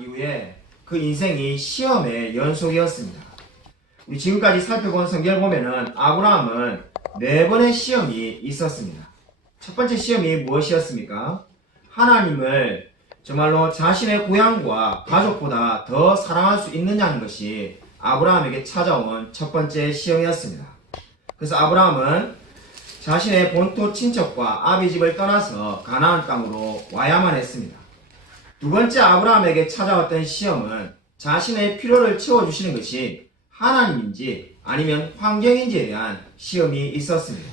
이후에 그 인생이 시험의 연속이었습니다. 우리 지금까지 살펴본 성경을 보면은 아브라함은 4번의 시험이 있었습니다. 첫 번째 시험이 무엇이었습니까? 하나님을 정말로 자신의 고향과 가족보다 더 사랑할 수 있느냐는 것이 아브라함에게 찾아온 첫 번째 시험이었습니다. 그래서 아브라함은 자신의 본토 친척과 아비 집을 떠나서 가나안 땅으로 와야만 했습니다. 두 번째 아브라함에게 찾아왔던 시험은 자신의 필요를 채워주시는 것이 하나님인지 아니면 환경인지에 대한 시험이 있었습니다.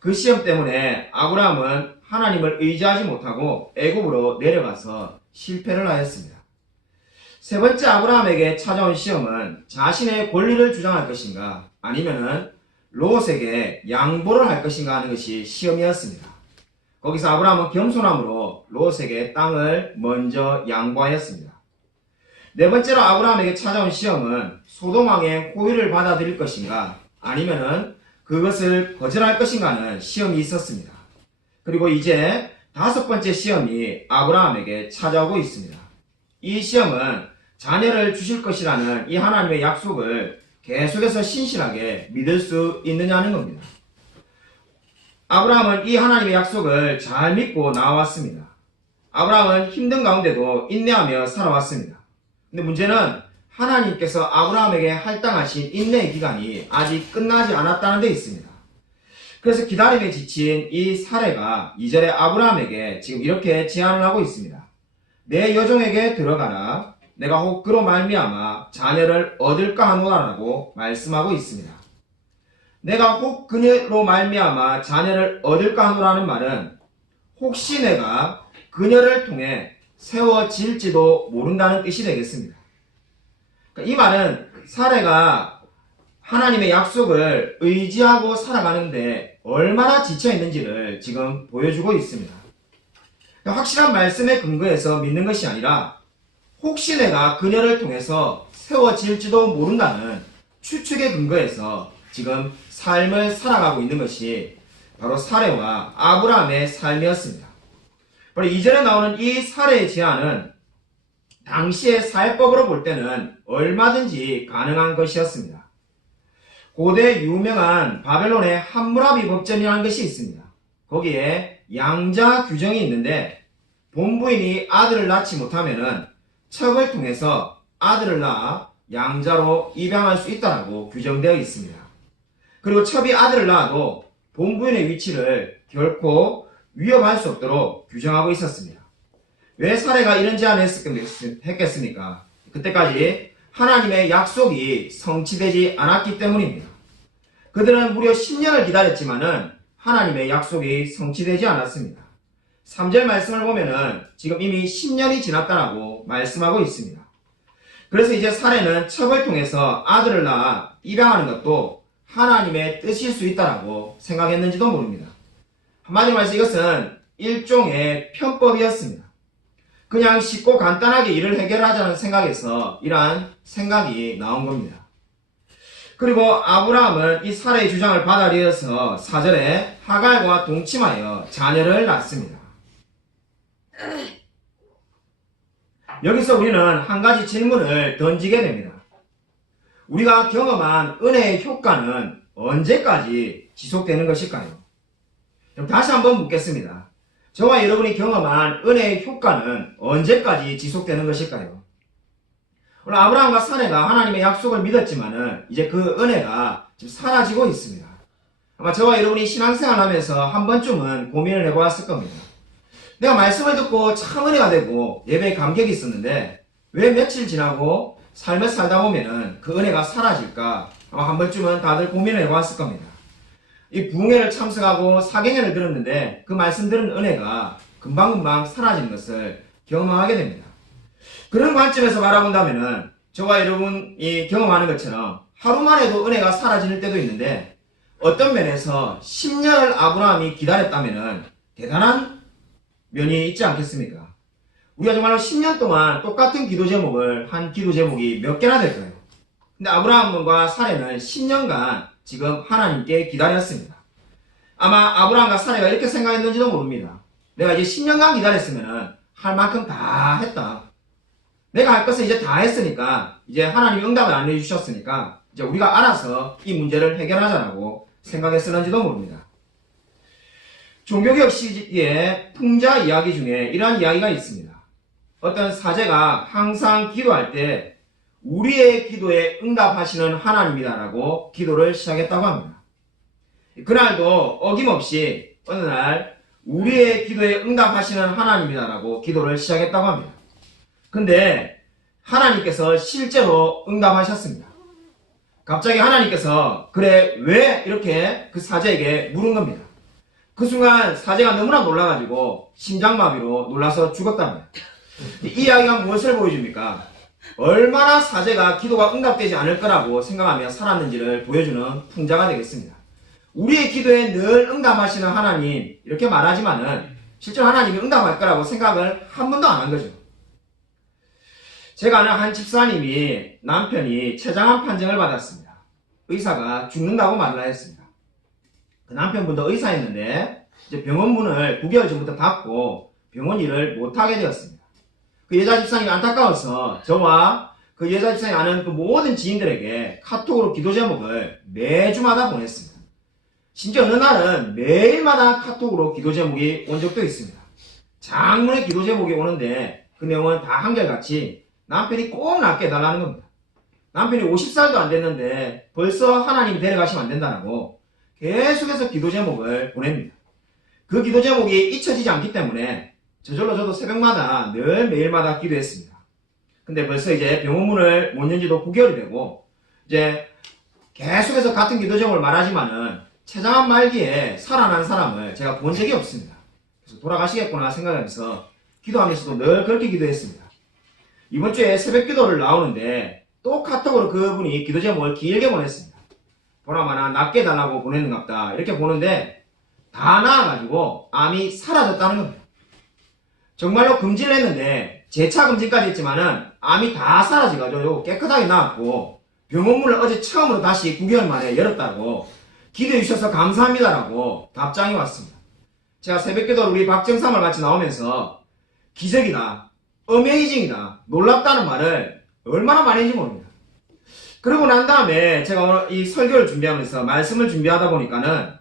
그 시험 때문에 아브라함은 하나님을 의지하지 못하고 애굽으로 내려가서 실패를 하였습니다. 세 번째 아브라함에게 찾아온 시험은 자신의 권리를 주장할 것인가 아니면은 롯에게 양보를 할 것인가 하는 것이 시험이었습니다. 거기서 아브라함은 겸손함으로 롯에게 땅을 먼저 양보하였습니다. 네 번째로 아브라함에게 찾아온 시험은 소돔 왕의 호의를 받아들일 것인가 아니면은 그것을 거절할 것인가 하는 시험이 있었습니다. 그리고 이제 다섯 번째 시험이 아브라함에게 찾아오고 있습니다. 이 시험은 자녀를 주실 것이라는 이 하나님의 약속을 계속해서 신실하게 믿을 수 있느냐는 겁니다. 아브라함은 이 하나님의 약속을 잘 믿고 나와왔습니다. 아브라함은 힘든 가운데도 인내하며 살아왔습니다. 근데 문제는 하나님께서 아브라함에게 할당하신 인내의 기간이 아직 끝나지 않았다는 데 있습니다. 그래서 기다림에 지친 이 사례가 2절에 아브라함에게 지금 이렇게 제안을 하고 있습니다. 내 여종에게 들어가라. 내가 혹 그로 말미암아 자녀를 얻을까 하노라라고 말씀하고 있습니다. 내가 혹 그녀로 말미암아 자녀를 얻을까 하노라는 말은 혹시 내가 그녀를 통해 세워질지도 모른다는 뜻이 되겠습니다. 그러니까 이 말은 사례가 하나님의 약속을 의지하고 살아가는데 얼마나 지쳐있는지를 지금 보여주고 있습니다. 그러니까 확실한 말씀에 근거해서 믿는 것이 아니라 혹시 내가 그녀를 통해서 세워질지도 모른다는 추측에 근거해서 지금 삶을 살아가고 있는 것이 바로 사례와 아브라함의 삶이었습니다. 바로 2절에 나오는 이 사례의 제안은 당시의 사회법으로 볼 때는 얼마든지 가능한 것이었습니다. 고대 유명한 바벨론의 함무라비 법전이라는 것이 있습니다. 거기에 양자 규정이 있는데 본부인이 아들을 낳지 못하면은 척을 통해서 아들을 낳아 양자로 입양할 수 있다고 규정되어 있습니다. 그리고 첩이 아들을 낳아도 본부인의 위치를 결코 위협할 수 없도록 규정하고 있었습니다. 왜 사례가 이런 제안을 했겠습니까? 그때까지 하나님의 약속이 성취되지 않았기 때문입니다. 그들은 무려 10년을 기다렸지만은 하나님의 약속이 성취되지 않았습니다. 3절 말씀을 보면은 지금 이미 10년이 지났다라고 말씀하고 있습니다. 그래서 이제 사례는 첩을 통해서 아들을 낳아 입양하는 것도 하나님의 뜻일 수 있다라고 생각했는지도 모릅니다. 한마디로 말해서 이것은 일종의 편법이었습니다. 그냥 쉽고 간단하게 일을 해결하자는 생각에서 이러한 생각이 나온 겁니다. 그리고 아브라함은 이 사례의 주장을 받아들여서 4절에 하갈과 동침하여 자녀를 낳습니다. 여기서 우리는 한 가지 질문을 던지게 됩니다. 우리가 경험한 은혜의 효과는 언제까지 지속되는 것일까요? 그럼 다시 한번 묻겠습니다. 저와 여러분이 경험한 은혜의 효과는 언제까지 지속되는 것일까요? 오늘 아브라함과 사례가 하나님의 약속을 믿었지만은 이제 그 은혜가 지금 사라지고 있습니다. 아마 저와 여러분이 신앙생활 하면서 한 번쯤은 고민을 해보았을 겁니다. 내가 말씀을 듣고 참 은혜가 되고 예배에 감격이 있었는데 왜 며칠 지나고 삶을 살다 보면은 그 은혜가 사라질까? 아마 한 번쯤은 다들 고민을 해보았을 겁니다. 이 부흥회를 참석하고 사경회를 들었는데 그 말씀 들은 은혜가 금방금방 사라지는 것을 경험하게 됩니다. 그런 관점에서 바라본다면은 저와 여러분이 경험하는 것처럼 하루만 해도 은혜가 사라질 때도 있는데 어떤 면에서 10년을 아브라함이 기다렸다면은 대단한 면이 있지 않겠습니까? 우리가 정말로 10년 동안 똑같은 기도 제목을 한 기도 제목이 몇 개나 될까요? 근데 아브라함과 사례는 10년간 지금 하나님께 기다렸습니다. 아마 아브라함과 사례가 이렇게 생각했는지도 모릅니다. 내가 이제 10년간 기다렸으면 할 만큼 다 했다. 내가 할 것은 이제 다 했으니까, 이제 하나님이 응답을 안 해주셨으니까, 이제 우리가 알아서 이 문제를 해결하자라고 생각했었는지도 모릅니다. 종교개혁 시기에 풍자 이야기 중에 이러한 이야기가 있습니다. 어떤 사제가 항상 기도할 때 우리의 기도에 응답하시는 하나님이다라고 기도를 시작했다고 합니다. 그날도 어김없이 어느 날 우리의 기도에 응답하시는 하나님이다라고 기도를 시작했다고 합니다. 근데 하나님께서 실제로 응답하셨습니다. 갑자기 하나님께서 그래 왜 이렇게 그 사제에게 물은 겁니다. 그 순간 사제가 너무나 놀라가지고 심장마비로 놀라서 죽었답니다. 이 이야기가 무엇을 보여줍니까? 얼마나 사제가 기도가 응답되지 않을 거라고 생각하며 살았는지를 보여주는 풍자가 되겠습니다. 우리의 기도에 늘 응답하시는 하나님 이렇게 말하지만은 실제로 하나님이 응답할 거라고 생각을 한 번도 안 한 거죠. 제가 아는 한 집사님이 남편이 췌장암 판정을 받았습니다. 의사가 죽는다고 말을 했습니다. 그 남편분도 의사였는데 이제 병원 문을 9개월 전부터 닫고 병원 일을 못하게 되었습니다. 그 여자 집사님이 안타까워서 저와 그 여자 집사님이 아는 그 모든 지인들에게 카톡으로 기도 제목을 매주마다 보냈습니다. 심지어 어느 날은 매일마다 카톡으로 기도 제목이 온 적도 있습니다. 장문의 기도 제목이 오는데 그 내용은 다 한결같이 남편이 꼭 낫게 해달라는 겁니다. 남편이 50살도 안 됐는데 벌써 하나님이 데려가시면 안 된다고 계속해서 기도 제목을 보냅니다. 그 기도 제목이 잊혀지지 않기 때문에 저절로 저도 새벽마다 늘 매일마다 기도했습니다. 근데 벌써 이제 병원 문을 못 연 지도 9개월이 되고 이제 계속해서 같은 기도 제목을 말하지만은 췌장암 말기에 살아난 사람을 제가 본 적이 없습니다. 그래서 돌아가시겠구나 생각하면서 기도하면서도 늘 그렇게 기도했습니다. 이번 주에 새벽 기도를 나오는데 또 카톡으로 그분이 기도 제목을 길게 보냈습니다. 보나마나 낫게 해달라고 보냈는갑다 이렇게 보는데 다 나아가지고 암이 사라졌다는 겁니다. 정말로 금지를 했는데 재차 금지까지 했지만은 암이 다 사라져가지고 깨끗하게 나았고 병원 문을 어제 처음으로 다시 9개월 만에 열었다고 기도해 주셔서 감사합니다라고 답장이 왔습니다. 제가 새벽기도 우리 박정삼을 같이 나오면서 기적이다, 어메이징이다, 놀랍다는 말을 얼마나 많이 했는지 모릅니다. 그러고 난 다음에 제가 오늘 이 설교를 준비하면서 말씀을 준비하다 보니까는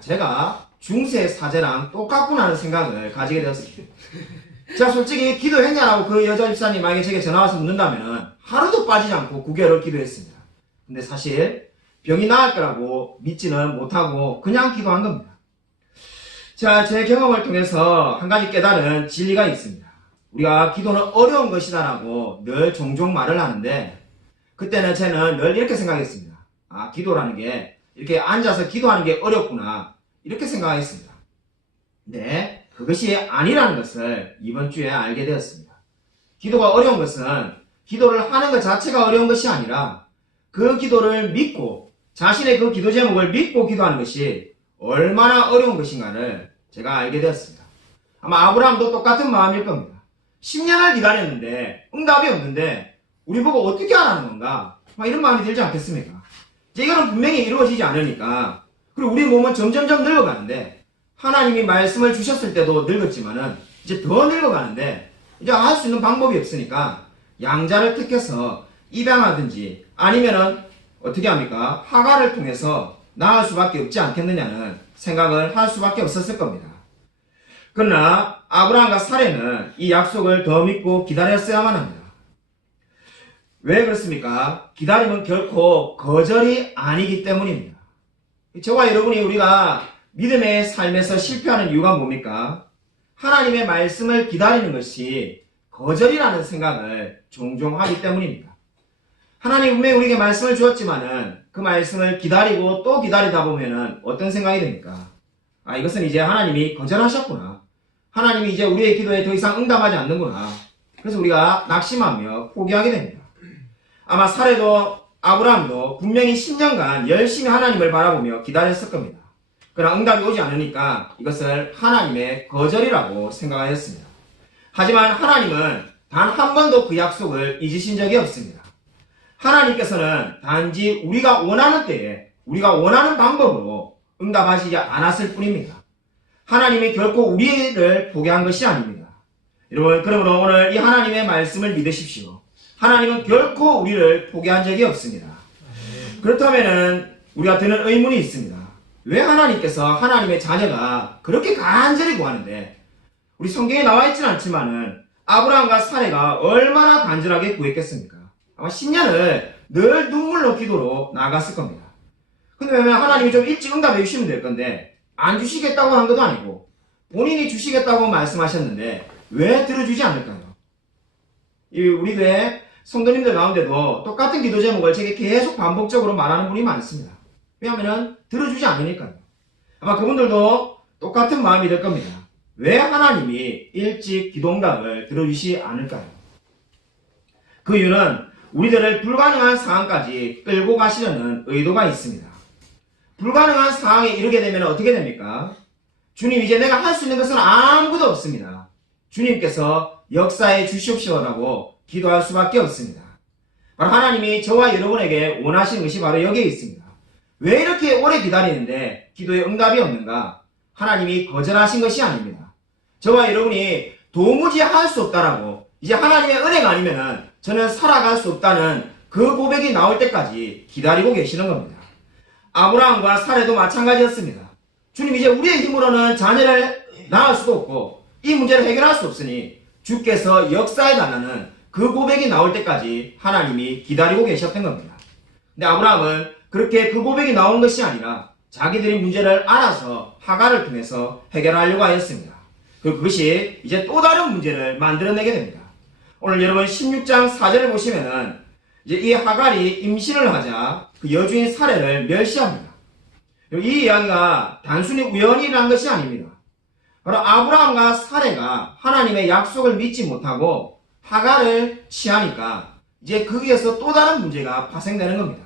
제가 중세 사제랑 똑같구나 하는 생각을 가지게 되었습니다. 제가 솔직히 기도했냐라고 그 여자 집사님 만약에 제게 전화와서 묻는다면은 하루도 빠지지 않고 9개월을 기도했습니다. 근데 사실 병이 나을 거라고 믿지는 못하고 그냥 기도한 겁니다. 자, 제 경험을 통해서 한 가지 깨달은 진리가 있습니다. 우리가 기도는 어려운 것이다라고 늘 종종 말을 하는데 그때는 저는 늘 이렇게 생각했습니다. 아, 기도라는 게 이렇게 앉아서 기도하는 게 어렵구나 이렇게 생각했습니다. 근데 그것이 아니라는 것을 이번 주에 알게 되었습니다. 기도가 어려운 것은 기도를 하는 것 자체가 어려운 것이 아니라 그 기도를 믿고 자신의 그 기도 제목을 믿고 기도하는 것이 얼마나 어려운 것인가를 제가 알게 되었습니다. 아마 아브라함도 똑같은 마음일 겁니다. 10년을 기다렸는데 응답이 없는데 우리 보고 어떻게 하라는 건가? 막 이런 마음이 들지 않겠습니까? 이거는 분명히 이루어지지 않으니까 그리고 우리 몸은 점점점 늙어가는데 하나님이 말씀을 주셨을 때도 늙었지만은 이제 더 늙어가는데 이제 할 수 있는 방법이 없으니까 양자를 택해서 입양하든지 아니면은 어떻게 합니까? 하가를 통해서 낳을 수밖에 없지 않겠느냐는 생각을 할 수밖에 없었을 겁니다. 그러나 아브라함과 사레는 이 약속을 더 믿고 기다렸어야만 합니다. 왜 그렇습니까? 기다림은 결코 거절이 아니기 때문입니다. 저와 여러분이 우리가 믿음의 삶에서 실패하는 이유가 뭡니까? 하나님의 말씀을 기다리는 것이 거절이라는 생각을 종종 하기 때문입니다. 하나님 분명히 우리에게 말씀을 주었지만은 그 말씀을 기다리고 또 기다리다 보면은 어떤 생각이 됩니까? 아, 이것은 이제 하나님이 거절하셨구나. 하나님이 이제 우리의 기도에 더 이상 응답하지 않는구나. 그래서 우리가 낙심하며 포기하게 됩니다. 아마 사레도 아브라함도 분명히 10년간 열심히 하나님을 바라보며 기다렸을 겁니다. 그러나 응답이 오지 않으니까 이것을 하나님의 거절이라고 생각하였습니다. 하지만 하나님은 단 한 번도 그 약속을 잊으신 적이 없습니다. 하나님께서는 단지 우리가 원하는 때에 우리가 원하는 방법으로 응답하시지 않았을 뿐입니다. 하나님이 결코 우리를 포기한 것이 아닙니다. 여러분, 그러므로 오늘 이 하나님의 말씀을 믿으십시오. 하나님은 결코 우리를 포기한 적이 없습니다. 그렇다면은 우리가 드는 의문이 있습니다. 왜 하나님께서 하나님의 자녀가 그렇게 간절히 구하는데, 우리 성경에 나와 있지는 않지만은 아브라함과 사레가 얼마나 간절하게 구했겠습니까? 아마 10년을 늘 눈물로 기도로 나갔을 겁니다. 근데 왜 하나님이 좀 일찍 응답해 주시면 될 건데, 안 주시겠다고 한 것도 아니고 본인이 주시겠다고 말씀하셨는데 왜 들어주지 않을까요? 우리 교회 성도님들 가운데도 똑같은 기도 제목을 제게 계속 반복적으로 말하는 분이 많습니다. 왜냐하면 들어주지 않으니까요. 아마 그분들도 똑같은 마음이 될 겁니다. 왜 하나님이 일찍 기도 응답을 들어주시 않을까요? 그 이유는 우리들을 불가능한 상황까지 끌고 가시려는 의도가 있습니다. 불가능한 상황에 이르게 되면 어떻게 됩니까? 주님, 이제 내가 할 수 있는 것은 아무것도 없습니다. 주님께서 역사해 주시옵시오라고 기도할 수밖에 없습니다. 바로 하나님이 저와 여러분에게 원하시는 것이 바로 여기에 있습니다. 왜 이렇게 오래 기다리는데 기도에 응답이 없는가? 하나님이 거절하신 것이 아닙니다. 저와 여러분이 도무지 할 수 없다라고, 이제 하나님의 은혜가 아니면은 저는 살아갈 수 없다는 그 고백이 나올 때까지 기다리고 계시는 겁니다. 아브라함과 사레도 마찬가지였습니다. 주님, 이제 우리의 힘으로는 자녀를 낳을 수도 없고 이 문제를 해결할 수 없으니 주께서 역사해달라는 그 고백이 나올 때까지 하나님이 기다리고 계셨던 겁니다. 근데 아브라함은 그렇게 그 고백이 나온 것이 아니라 자기들이 문제를 알아서 하갈을 통해서 해결하려고 하였습니다. 그것이 이제 또 다른 문제를 만들어내게 됩니다. 오늘 여러분 16장 4절을 보시면은 이제 이 하갈이 임신을 하자 그 여주인 사레를 멸시합니다. 이 이야기가 단순히 우연이라는 것이 아닙니다. 바로 아브라함과 사레가 하나님의 약속을 믿지 못하고 하갈을 취하니까 이제 거기에서 또 다른 문제가 파생되는 겁니다.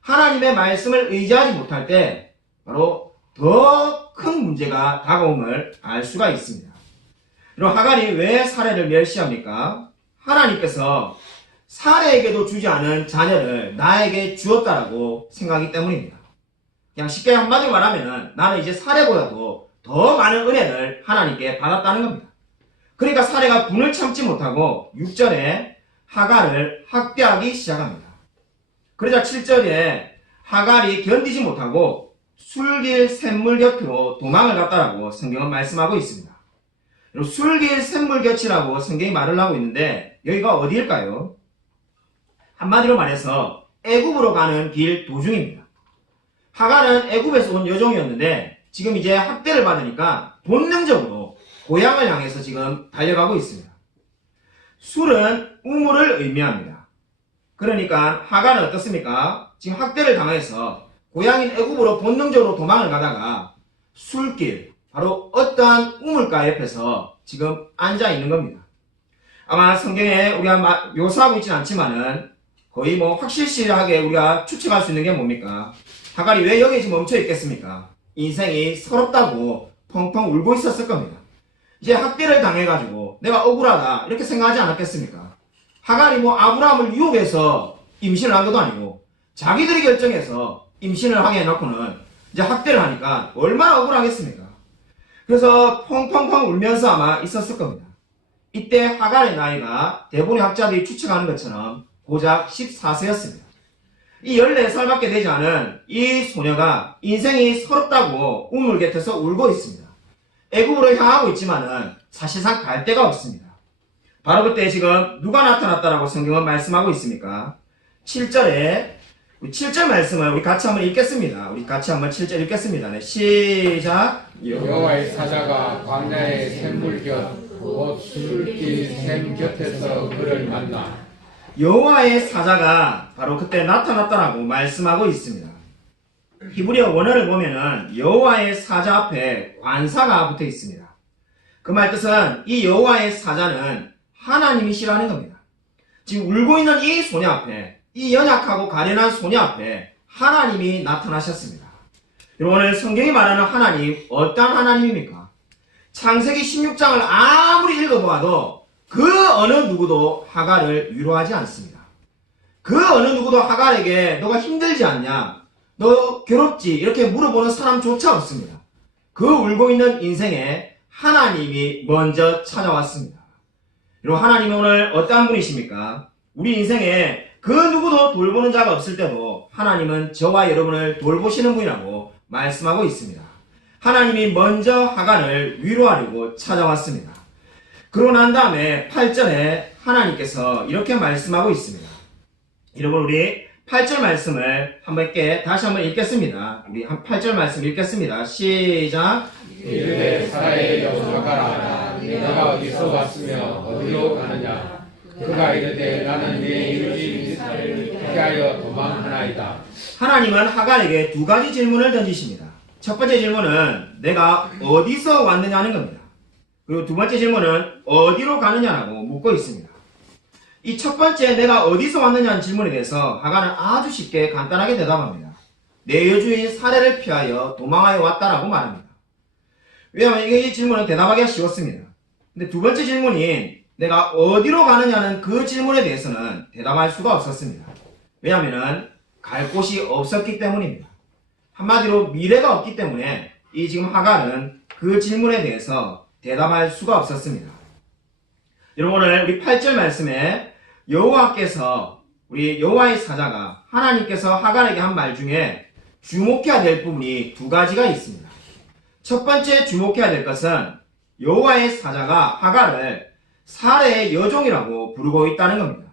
하나님의 말씀을 의지하지 못할 때 바로 더 큰 문제가 다가옴을 알 수가 있습니다. 그럼 하갈이 왜 사레를 멸시합니까? 하나님께서 사레에게도 주지 않은 자녀를 나에게 주었다라고 생각하기 때문입니다. 그냥 쉽게 한마디로 말하면 나는 이제 사레보다도 더 많은 은혜를 하나님께 받았다는 겁니다. 그러니까 사레가 분을 참지 못하고 6절에 하갈을 학대하기 시작합니다. 그러자 7절에 하갈이 견디지 못하고 술길 샘물 곁으로 도망을 갔다라고 성경은 말씀하고 있습니다. 술길 샘물 곁이라고 성경이 말을 하고 있는데 여기가 어디일까요? 한마디로 말해서 애굽으로 가는 길 도중입니다. 하갈은 애굽에서 온 여종이었는데 지금 이제 학대를 받으니까 본능적으로 고향을 향해서 지금 달려가고 있습니다. 술은 우물을 의미합니다. 그러니까 하갈은 어떻습니까? 지금 학대를 당해서 고향인 애굽으로 본능적으로 도망을 가다가 술길, 바로 어떠한 우물가 옆에서 지금 앉아 있는 겁니다. 아마 성경에 우리가 묘사하고 있지는 않지만은 거의 확실하게 우리가 추측할 수 있는 게 뭡니까? 하갈이 왜 여기에 지금 멈춰 있겠습니까? 인생이 서럽다고 펑펑 울고 있었을 겁니다. 이제 학대를 당해가지고 내가 억울하다 이렇게 생각하지 않았겠습니까? 하갈이 아브라함을 유혹해서 임신을 한 것도 아니고 자기들이 결정해서 임신을 하게 해놓고는 이제 학대를 하니까 얼마나 억울하겠습니까? 그래서 펑펑펑 울면서 아마 있었을 겁니다. 이때 하갈의 나이가 대부분의 학자들이 추측하는 것처럼 고작 14세였습니다. 이 14살밖에 되지 않은 이 소녀가 인생이 서럽다고 우물 곁에서 울고 있습니다. 애굽으로 향하고 있지만은 사실상 갈 데가 없습니다. 바로 그때 지금 누가 나타났다라고 성경은 말씀하고 있습니까? 7절 말씀을 우리 같이 한번 읽겠습니다. 우리 같이 한번 7절 읽겠습니다. 네, 시작. 여호와의 사자가 광야의 샘물 곁 곧 술길 샘 곁에서 그를 만나. 여호와의 사자가 바로 그때 나타났다라고 말씀하고 있습니다. 히브리어 원어를 보면은 여호와의 사자 앞에 관사가 붙어 있습니다. 그 말 뜻은 이 여호와의 사자는 하나님이시라는 겁니다. 지금 울고 있는 이 소녀 앞에, 이 연약하고 가련한 소녀 앞에 하나님이 나타나셨습니다. 여러분, 오늘 성경이 말하는 하나님, 어떤 하나님입니까? 창세기 16장을 아무리 읽어보아도 그 어느 누구도 하갈을 위로하지 않습니다. 그 어느 누구도 하갈에게 너가 힘들지 않냐? 너 괴롭지? 이렇게 물어보는 사람조차 없습니다. 그 울고 있는 인생에 하나님이 먼저 찾아왔습니다. 그리고 하나님은 오늘 어떠한 분이십니까? 우리 인생에 그 누구도 돌보는 자가 없을 때도 하나님은 저와 여러분을 돌보시는 분이라고 말씀하고 있습니다. 하나님이 먼저 하간을 위로하려고 찾아왔습니다. 그러고 난 다음에 8절에 하나님께서 이렇게 말씀하고 있습니다. 여러분, 우리 8절 말씀을 다시 한번 읽겠습니다. 우리 8절 말씀 읽겠습니다. 시작. 이르되 사라의 여호와가 내가 어디서 왔으며 어디로 가느냐. 그가 이르되 나는 내 이웃인 이스라엘을 피하여 도망하나이다. 하나님은 하간에게 두 가지 질문을 던지십니다. 첫 번째 질문은 내가 어디서 왔느냐는 겁니다. 그리고 두 번째 질문은 어디로 가느냐라고 묻고 있습니다. 이 첫 번째 내가 어디서 왔느냐는 질문에 대해서 하간은 아주 쉽게 간단하게 대답합니다. 내 여주인 사례를 피하여 도망하여 왔다라고 말합니다. 왜냐하면 이 질문은 대답하기가 쉬웠습니다. 근데 두 번째 질문인 내가 어디로 가느냐는 그 질문에 대해서는 대답할 수가 없었습니다. 왜냐하면 갈 곳이 없었기 때문입니다. 한마디로 미래가 없기 때문에 이 지금 하간은 그 질문에 대해서 대답할 수가 없었습니다. 여러분, 오늘 우리 8절 말씀에 여호와께서 우리 여호와의 사자가 하나님께서 하간에게 한 말 중에 주목해야 될 부분이 두 가지가 있습니다. 첫 번째 주목해야 될 것은 여호와의 사자가 하간을 사례의 여종이라고 부르고 있다는 겁니다.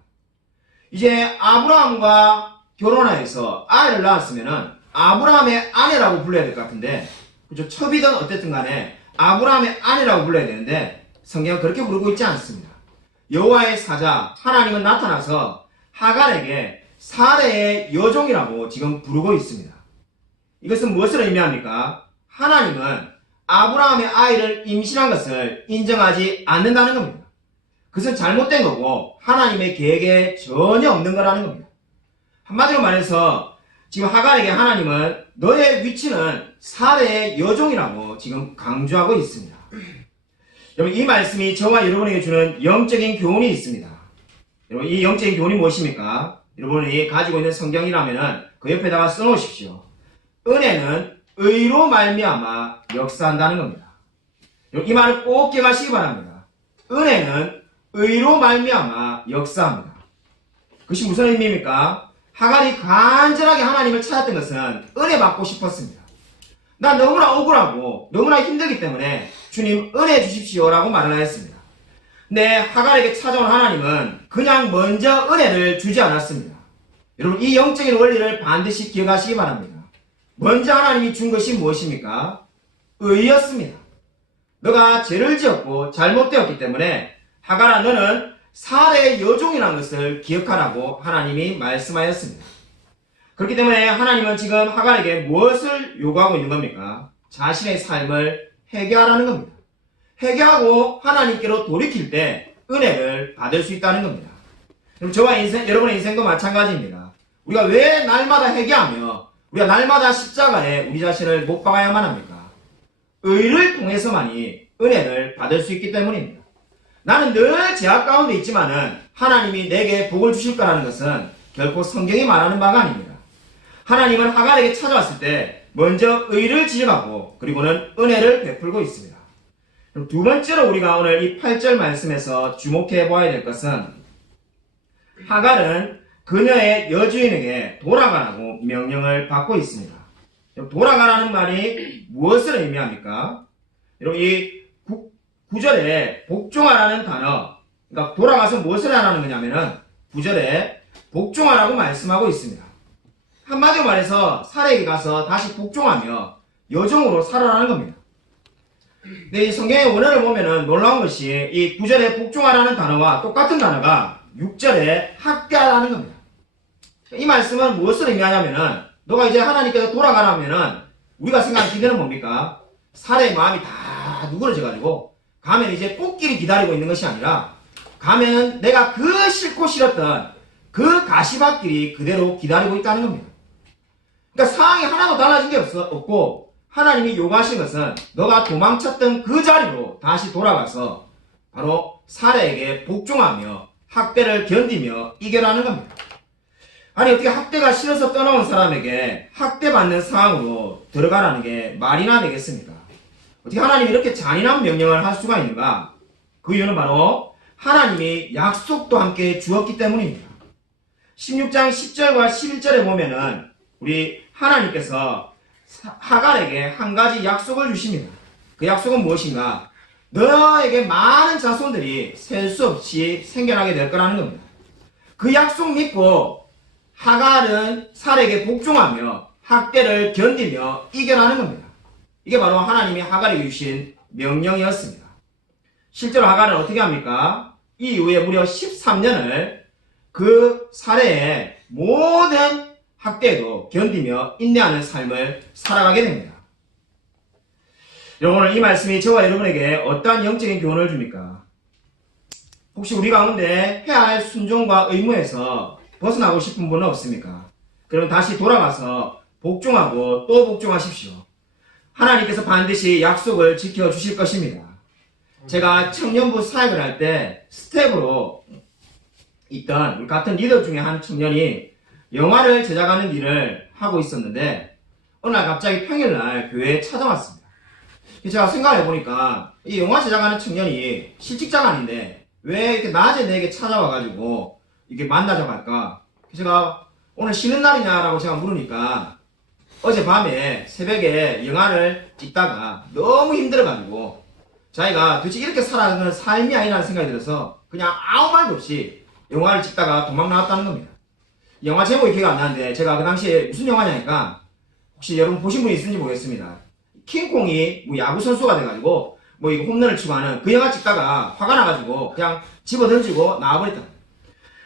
이제 아브라함과 결혼하여서 아이를 낳았으면은 아브라함의 아내라고 불러야 될 것 같은데, 그죠? 첩이든 어쨌든 간에 아브라함의 아내라고 불러야 되는데 성경은 그렇게 부르고 있지 않습니다. 여호와의 사자 하나님은 나타나서 하간에게 사례의 여종이라고 지금 부르고 있습니다. 이것은 무엇을 의미합니까? 하나님은 아브라함의 아이를 임신한 것을 인정하지 않는다는 겁니다. 그것은 잘못된 거고 하나님의 계획에 전혀 없는 거라는 겁니다. 한마디로 말해서 지금 하간에게 하나님은 너의 위치는 사례의 여종이라고 지금 강조하고 있습니다. 여러분, 이 말씀이 저와 여러분에게 주는 영적인 교훈이 있습니다. 여러분, 이 영적인 교훈이 무엇입니까? 여러분이 가지고 있는 성경이라면 그 옆에다가 써놓으십시오. 은혜는 의로 말미암아 역사한다는 겁니다. 여러분, 이 말을 꼭 기억하시기 바랍니다. 은혜는 의로 말미암아 역사합니다. 그것이 무슨 의미입니까? 하간이 간절하게 하나님을 찾았던 것은 은혜 받고 싶었습니다. 난 너무나 억울하고 너무나 힘들기 때문에 주님 은혜 주십시오라고 말을 하였습니다. 근데 하간에게 찾아온 하나님은 그냥 먼저 은혜를 주지 않았습니다. 여러분, 이 영적인 원리를 반드시 기억하시기 바랍니다. 먼저 하나님이 준 것이 무엇입니까? 의였습니다. 너가 죄를 지었고 잘못되었기 때문에 하간아, 너는 사례의 여종이라는 것을 기억하라고 하나님이 말씀하였습니다. 그렇기 때문에 하나님은 지금 하간에게 무엇을 요구하고 있는 겁니까? 자신의 삶을 회개하라는 겁니다. 회개하고 하나님께로 돌이킬 때 은혜를 받을 수 있다는 겁니다. 그럼 저와 여러분의 인생도 마찬가지입니다. 우리가 왜 날마다 회개하며 우리가 날마다 십자가에 우리 자신을 못 박아야만 합니까? 의를 통해서만이 은혜를 받을 수 있기 때문입니다. 나는 늘 제약 가운데 있지만은 하나님이 내게 복을 주실 거라는 것은 결코 성경이 말하는 바가 아닙니다. 하나님은 하간에게 찾아왔을 때 먼저 의를 지적하고 그리고는 은혜를 베풀고 있습니다. 그럼 두 번째로 우리가 오늘 이 8절 말씀에서 주목해 보아야 될 것은 하간은 그녀의 여주인에게 돌아가라고 명령을 받고 있습니다. 돌아가라는 말이 무엇을 의미합니까? 여러분, 이 9절에 복종하라는 단어, 그러니까 돌아가서 무엇을 하라는 거냐면은 9절에 복종하라고 말씀하고 있습니다. 한마디로 말해서 사례에게 가서 다시 복종하며 여종으로 살아라는 겁니다. 근데 이 성경의 원어를 보면은 놀라운 것이 이 9절에 복종하라는 단어와 똑같은 단어가 6절에 학대하라는 겁니다. 이 말씀은 무엇을 의미하냐면은 너가 이제 하나님께서 돌아가라면은 우리가 생각하는 기대는 뭡니까? 사례의 마음이 다 누그러져가지고 가면 이제 꽃길이 기다리고 있는 것이 아니라 가면은 내가 그 싫고 싫었던 그 가시밭길이 그대로 기다리고 있다는 겁니다. 그러니까 상황이 하나도 달라진 게 없고 하나님이 요구하시는 것은 너가 도망쳤던 그 자리로 다시 돌아가서 바로 사례에게 복종하며 학대를 견디며 이겨라는 겁니다. 아니, 어떻게 학대가 싫어서 떠나온 사람에게 학대받는 상황으로 들어가라는 게 말이나 되겠습니까? 어떻게 하나님이 이렇게 잔인한 명령을 할 수가 있는가? 그 이유는 바로 하나님이 약속도 함께 주었기 때문입니다. 16장 10절과 11절에 보면은 우리 하나님께서 하갈에게 한 가지 약속을 주십니다. 그 약속은 무엇인가? 너에게 많은 자손들이 셀 수 없이 생겨나게 될 거라는 겁니다. 그 약속 믿고 하갈은 살에게 복종하며 학대를 견디며 이겨나는 겁니다. 이게 바로 하나님이 하갈에게 주신 명령이었습니다. 실제로 하갈은 어떻게 합니까? 이 이후에 무려 13년을 그 사례의 모든 학대도 견디며 인내하는 삶을 살아가게 됩니다. 여러분, 오늘 이 말씀이 저와 여러분에게 어떠한 영적인 교훈을 줍니까? 혹시 우리 가운데 해야 할 순종과 의무에서 벗어나고 싶은 분은 없습니까? 그러면 다시 돌아가서 복종하고 또 복종하십시오. 하나님께서 반드시 약속을 지켜주실 것입니다. 제가 청년부 사역을 할 때 스텝으로 있던 우리 같은 리더 중에 한 청년이 영화를 제작하는 일을 하고 있었는데 어느 날 갑자기 평일날 교회에 찾아왔습니다. 제가 생각해 보니까 이 영화 제작하는 청년이 실직자가 아닌데 왜 이렇게 낮에 내게 찾아와가지고 이렇게 만나자고 할까? 제가 오늘 쉬는 날이냐라고 제가 물으니까 어젯밤에 새벽에 영화를 찍다가 너무 힘들어가지고 자기가 도대체 이렇게 살아가는 삶이 아니라는 생각이 들어서 그냥 아무 말도 없이 영화를 찍다가 도망 나왔다는 겁니다. 영화 제목이 기억 안 나는데 제가 그 당시에 무슨 영화냐니까 혹시 여러분 보신 분이 있는지 모르겠습니다. 킹콩이 뭐 야구 선수가 돼가지고 뭐 이거 홈런을 치고 하는 그 영화 찍다가 화가 나가지고 그냥 집어던지고 나와버렸다.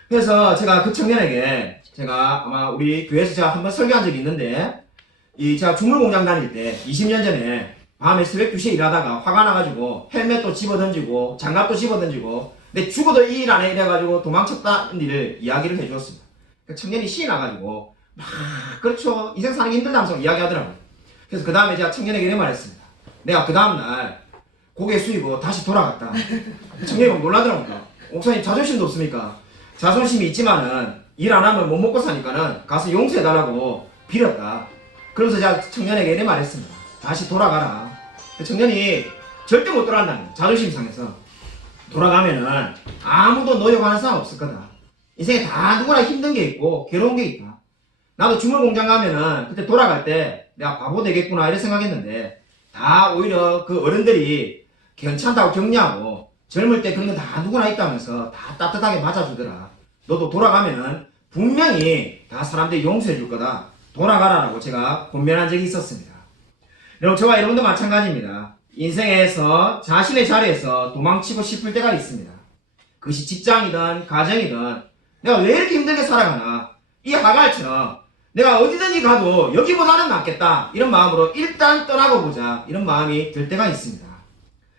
그래서 제가 그 청년에게 제가 아마 우리 교회에서 제가 한번 설교한 적이 있는데 제가 중물공장 다닐 때 20년 전에 밤에 새벽 2시에 일하다가 화가 나가지고 헬멧도 집어던지고 장갑도 집어던지고 근데 죽어도 이 일 안 해 이래가지고 도망쳤다는 일을 이야기를 해주었습니다. 그 청년이 신이 나가지고 막 그렇죠 인생 사는 게 힘들다면서 이야기하더라고요. 그래서 그 다음에 제가 청년에게 이런 말을 했습니다. 내가 그 다음날 고개 숙이고 다시 돌아갔다. 청년이 막 놀라더라고요. 목사님 자존심도 없습니까? 자존심이 있지만은 일 안 하면 못 먹고 사니까는 가서 용서해달라고 빌었다. 그러면서 제가 청년에게 이런 말을 했습니다. 다시 돌아가라. 그 청년이 절대 못 돌아간다는 거예요. 자존심 상해서. 돌아가면은 아무도 노력하는 사람 없을 거다. 인생에 다 누구나 힘든 게 있고 괴로운 게 있다. 나도 주물공장 가면은 그때 돌아갈 때 내가 바보 되겠구나 이런 생각했는데 다 오히려 그 어른들이 괜찮다고 격려하고 젊을 때 그런 거 다 누구나 있다면서 다 따뜻하게 맞아주더라. 너도 돌아가면은 분명히 다 사람들이 용서해 줄 거다. 돌아가라라고 제가 권면한 적이 있었습니다. 여러분, 저와 여러분도 마찬가지입니다. 인생에서 자신의 자리에서 도망치고 싶을 때가 있습니다. 그것이 직장이든 가정이든 내가 왜 이렇게 힘들게 살아가나 이 하갈처럼 내가 어디든지 가도 여기보다는 낫겠다 이런 마음으로 일단 떠나고 보자 이런 마음이 들 때가 있습니다.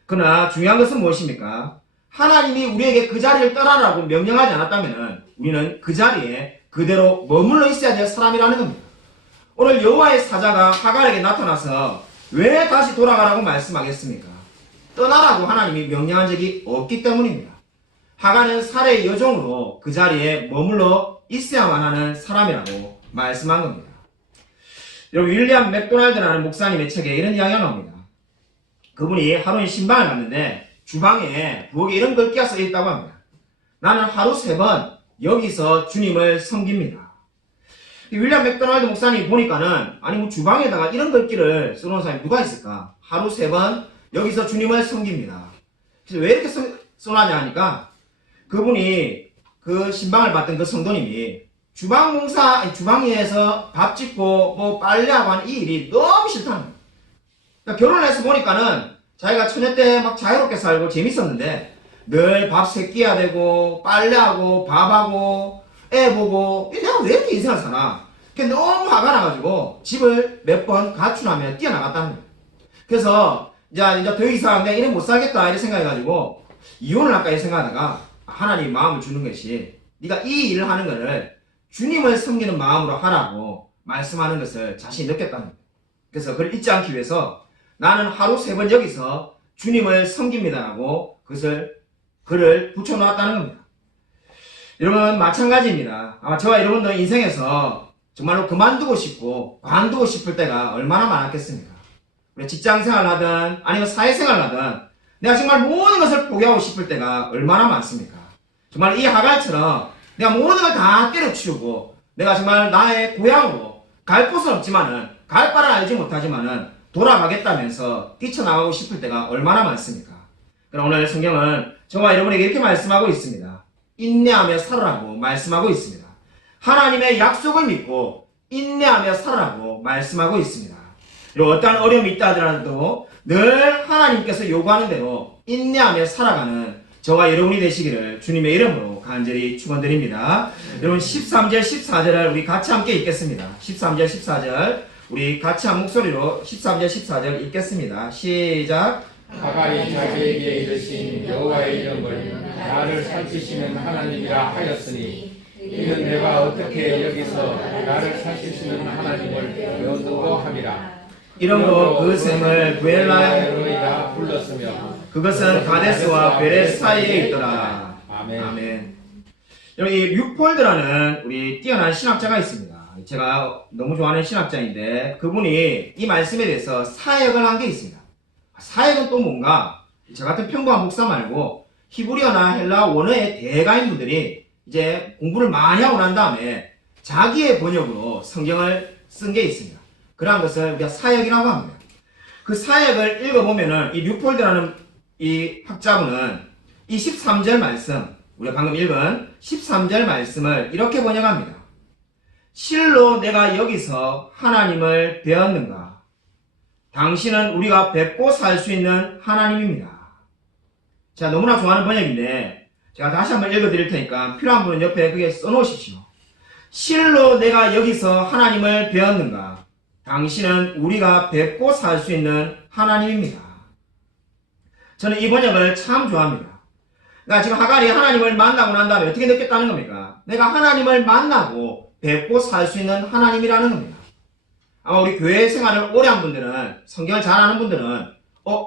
그러나 중요한 것은 무엇입니까? 하나님이 우리에게 그 자리를 떠나라고 명령하지 않았다면 우리는 그 자리에 그대로 머물러 있어야 될 사람이라는 겁니다. 오늘 여호와의 사자가 하갈에게 나타나서 왜 다시 돌아가라고 말씀하겠습니까? 떠나라고 하나님이 명령한 적이 없기 때문입니다. 하갈은 살해의 여종으로 그 자리에 머물러 있어야만 하는 사람이라고 말씀한 겁니다. 여러분, 윌리엄 맥도날드라는 목사님의 책에 이런 이야기가 나옵니다. 그분이 하루에 신방을 갔는데 주방에 부엌에 이런 글귀가 써 있다고 합니다. 나는 하루 3번 여기서 주님을 섬깁니다. 윌리엄 맥도날드 목사님 보니까는 아니 뭐 주방에다가 이런 글귀를 써놓은 사람이 누가 있을까? 하루 3번 여기서 주님을 섬깁니다. 그래서 왜 이렇게 써놨냐 하니까 그분이 그 신방을 받던 그 성도님이 주방에서 밥 짓고 뭐 빨래하고 하는 이 일이 너무 싫다는 거예요. 그러니까 결혼을 해서 보니까는 자기가 처녀 때 막 자유롭게 살고 재밌었는데 늘 밥 세끼야 되고 빨래하고 밥하고 애 보고 내가 왜 이렇게 인생을 사나? 그게 너무 화가 나가지고 집을 몇 번 가출하며 뛰어나갔다는 거예요. 그래서 이제 더 이상 내가 이래 못 살겠다 이런 생각해가지고 이혼을 할까 이 생각하다가 하나님 마음을 주는 것이 네가 이 일을 하는 것을 주님을 섬기는 마음으로 하라고 말씀하는 것을 자신이 느꼈다는 거예요. 그래서 그걸 잊지 않기 위해서 나는 하루 3번 여기서 주님을 섬깁니다라고 글을 붙여놓았다는 겁니다. 여러분 마찬가지입니다. 아마 저와 여러분도 인생에서 정말로 그만두고 싶고 관두고 싶을 때가 얼마나 많았겠습니까? 우리 직장생활을 하든 아니면 사회생활을 하든 내가 정말 모든 것을 포기하고 싶을 때가 얼마나 많습니까? 정말 이 하갈처럼 내가 모든 걸 다 때려치우고 내가 정말 나의 고향으로 갈 곳은 없지만은 갈 바를 알지 못하지만은 돌아가겠다면서 뛰쳐나가고 싶을 때가 얼마나 많습니까? 그럼 오늘 성경은 저와 여러분에게 이렇게 말씀하고 있습니다. 인내하며 살아라고 말씀하고 있습니다. 하나님의 약속을 믿고 인내하며 살아라고 말씀하고 있습니다. 그리고 어떠한 어려움이 있다 하더라도 늘 하나님께서 요구하는 대로 인내하며 살아가는 저와 여러분이 되시기를 주님의 이름으로 간절히 축원드립니다. 여러분 13절 14절을 우리 같이 함께 읽겠습니다. 13절 14절 우리 같이 한 목소리로 13절 14절 읽겠습니다. 시작. 하갈이 자기에게 이르신 여호와의 이름을 나를 살피시는 하나님이라 하였으니 이는 내가 어떻게 여기서 나를 살피시는 하나님을 배운고 함이라. 이름으로 그 샘을 부엘라헤로이라 불렀으며 그것은 가데스와 베레스 사이에 있더라. 아멘. 아멘. 여러분 이 류폴드라는 우리 뛰어난 신학자가 있습니다. 제가 너무 좋아하는 신학자인데 그분이 이 말씀에 대해서 사역을 한 게 있습니다. 사역은 또 뭔가 저 같은 평범한 목사 말고 히브리어나 헬라 원어의 대가인 분들이 이제 공부를 많이 하고 난 다음에 자기의 번역으로 성경을 쓴 게 있습니다. 그러한 것을 우리가 사역이라고 합니다. 그 사역을 읽어보면은 이 류폴드라는 이 학자분은 이 13절 말씀, 우리가 방금 읽은 13절 말씀을 이렇게 번역합니다. 실로 내가 여기서 하나님을 배웠는가? 당신은 우리가 뵙고 살 수 있는 하나님입니다. 자, 너무나 좋아하는 번역인데 제가 다시 한번 읽어드릴 테니까 필요한 분은 옆에 그게 써놓으십시오. 실로 내가 여기서 하나님을 배웠는가? 당신은 우리가 뵙고 살 수 있는 하나님입니다. 저는 이 번역을 참 좋아합니다. 그러니까 지금 하갈이 하나님을 만나고 난 다음에 어떻게 느꼈다는 겁니까? 내가 하나님을 만나고 뵙고 살 수 있는 하나님이라는 겁니다. 아마 우리 교회 생활을 오래 한 분들은, 성경을 잘 아는 분들은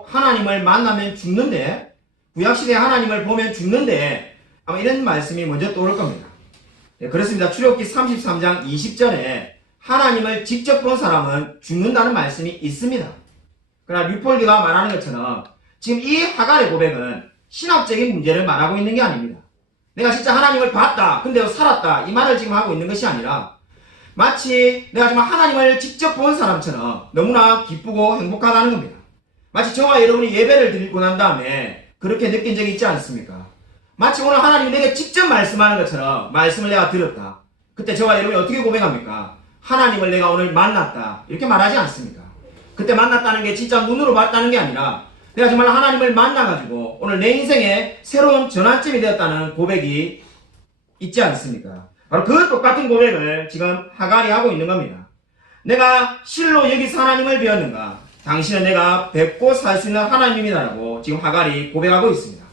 하나님을 만나면 죽는데, 구약시대에 하나님을 보면 죽는데 아마 이런 말씀이 먼저 떠오를 겁니다. 네, 그렇습니다. 출애굽기 33장 20절에 하나님을 직접 본 사람은 죽는다는 말씀이 있습니다. 그러나 류폴드가 말하는 것처럼 지금 이 하갈의 고백은 신학적인 문제를 말하고 있는 게 아닙니다. 내가 진짜 하나님을 봤다, 근데 살았다, 이 말을 지금 하고 있는 것이 아니라 마치 내가 정말 하나님을 직접 본 사람처럼 너무나 기쁘고 행복하다는 겁니다. 마치 저와 여러분이 예배를 드리고 난 다음에 그렇게 느낀 적이 있지 않습니까? 마치 오늘 하나님이 내게 직접 말씀하는 것처럼 말씀을 내가 들었다. 그때 저와 여러분이 어떻게 고백합니까? 하나님을 내가 오늘 만났다, 이렇게 말하지 않습니까? 그때 만났다는 게 진짜 눈으로 봤다는 게 아니라 내가 정말 하나님을 만나가지고 오늘 내 인생에 새로운 전환점이 되었다는 고백이 있지 않습니까? 바로 그 똑같은 고백을 지금 하갈이 하고 있는 겁니다. 내가 실로 여기서 하나님을 배웠는가? 당신은 내가 뵙고 살 수 있는 하나님이다라고 지금 하갈이 고백하고 있습니다.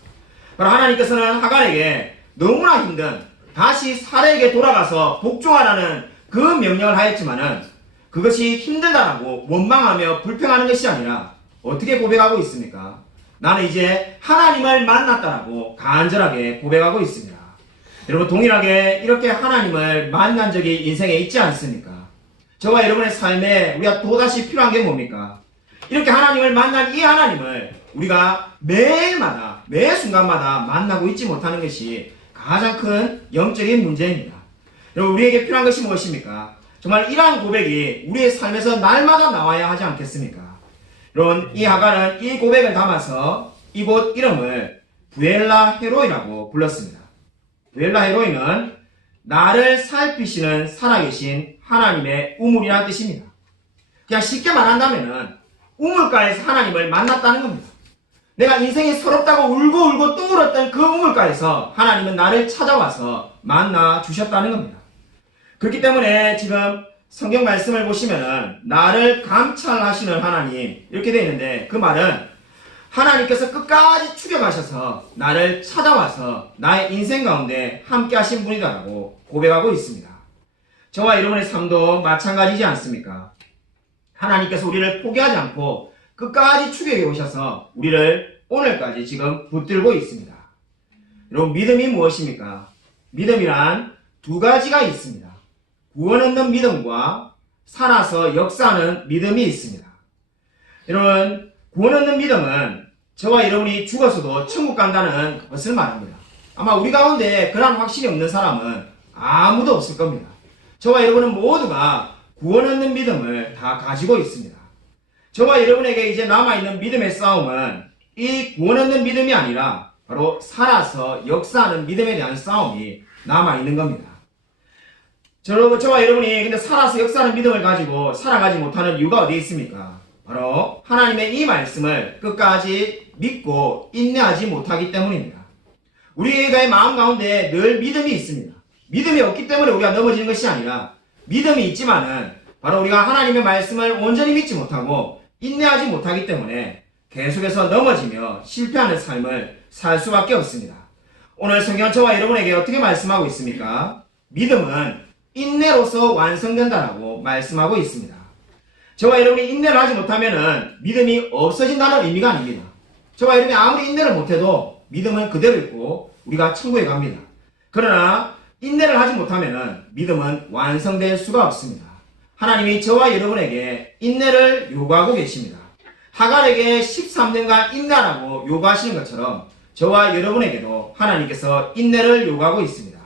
바로 하나님께서는 하갈에게 너무나 힘든 다시 사례에게 돌아가서 복종하라는 그 명령을 하였지만은 그것이 힘들다라고 원망하며 불평하는 것이 아니라 어떻게 고백하고 있습니까? 나는 이제 하나님을 만났다라고 간절하게 고백하고 있습니다. 여러분 동일하게 이렇게 하나님을 만난 적이 인생에 있지 않습니까? 저와 여러분의 삶에 우리가 또다시 필요한 게 뭡니까? 이렇게 하나님을 만난 이 하나님을 우리가 매일마다 매 순간마다 만나고 있지 못하는 것이 가장 큰 영적인 문제입니다. 여러분 우리에게 필요한 것이 무엇입니까? 정말 이러한 고백이 우리의 삶에서 날마다 나와야 하지 않겠습니까? 여러분 이 하갈은 이 고백을 담아서 이곳 이름을 부엘라 헤로이라고 불렀습니다. 부엘라 헤로이는 나를 살피시는 살아계신 하나님의 우물이라는 뜻입니다. 그냥 쉽게 말한다면은 우물가에서 하나님을 만났다는 겁니다. 내가 인생이 서럽다고 울고 또 울었던 그 우물가에서 하나님은 나를 찾아와서 만나 주셨다는 겁니다. 그렇기 때문에 지금 성경 말씀을 보시면은 나를 감찰하시는 하나님 이렇게 되어 있는데 그 말은 하나님께서 끝까지 추격하셔서 나를 찾아와서 나의 인생 가운데 함께 하신 분이다라고 고백하고 있습니다. 저와 여러분의 삶도 마찬가지지 않습니까? 하나님께서 우리를 포기하지 않고 끝까지 추격해 오셔서 우리를 오늘까지 지금 붙들고 있습니다. 여러분 믿음이 무엇입니까? 믿음이란 두 가지가 있습니다. 구원 얻는 믿음과 살아서 역사하는 믿음이 있습니다. 여러분 구원 얻는 믿음은 저와 여러분이 죽어서도 천국 간다는 것을 말합니다. 아마 우리 가운데 그런 확신이 없는 사람은 아무도 없을 겁니다. 저와 여러분은 모두가 구원 얻는 믿음을 다 가지고 있습니다. 저와 여러분에게 이제 남아있는 믿음의 싸움은 이 구원 얻는 믿음이 아니라 바로 살아서 역사하는 믿음에 대한 싸움이 남아있는 겁니다. 저와 여러분이 근데 살아서 역사하는 믿음을 가지고 살아가지 못하는 이유가 어디에 있습니까? 바로 하나님의 이 말씀을 끝까지 믿고 인내하지 못하기 때문입니다. 우리의 마음 가운데 늘 믿음이 있습니다. 믿음이 없기 때문에 우리가 넘어지는 것이 아니라 믿음이 있지만은 바로 우리가 하나님의 말씀을 온전히 믿지 못하고 인내하지 못하기 때문에 계속해서 넘어지며 실패하는 삶을 살 수밖에 없습니다. 오늘 성경 저와 여러분에게 어떻게 말씀하고 있습니까? 믿음은 인내로서 완성된다라고 말씀하고 있습니다. 저와 여러분이 인내를 하지 못하면 믿음이 없어진다는 의미가 아닙니다. 저와 여러분이 아무리 인내를 못해도 믿음은 그대로 있고 우리가 천국에 갑니다. 그러나 인내를 하지 못하면 믿음은 완성될 수가 없습니다. 하나님이 저와 여러분에게 인내를 요구하고 계십니다. 하갈에게 13년간 인내하라고 요구하시는 것처럼 저와 여러분에게도 하나님께서 인내를 요구하고 있습니다.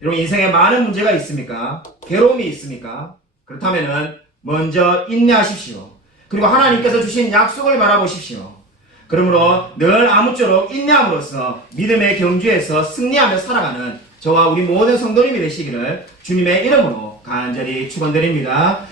여러분 인생에 많은 문제가 있습니까? 괴로움이 있습니까? 그렇다면 먼저 인내하십시오. 그리고 하나님께서 주신 약속을 바라보십시오. 그러므로 늘 아무쪼록 인내함으로써 믿음의 경주에서 승리하며 살아가는 저와 우리 모든 성도님이 되시기를 주님의 이름으로 간절히 축원드립니다.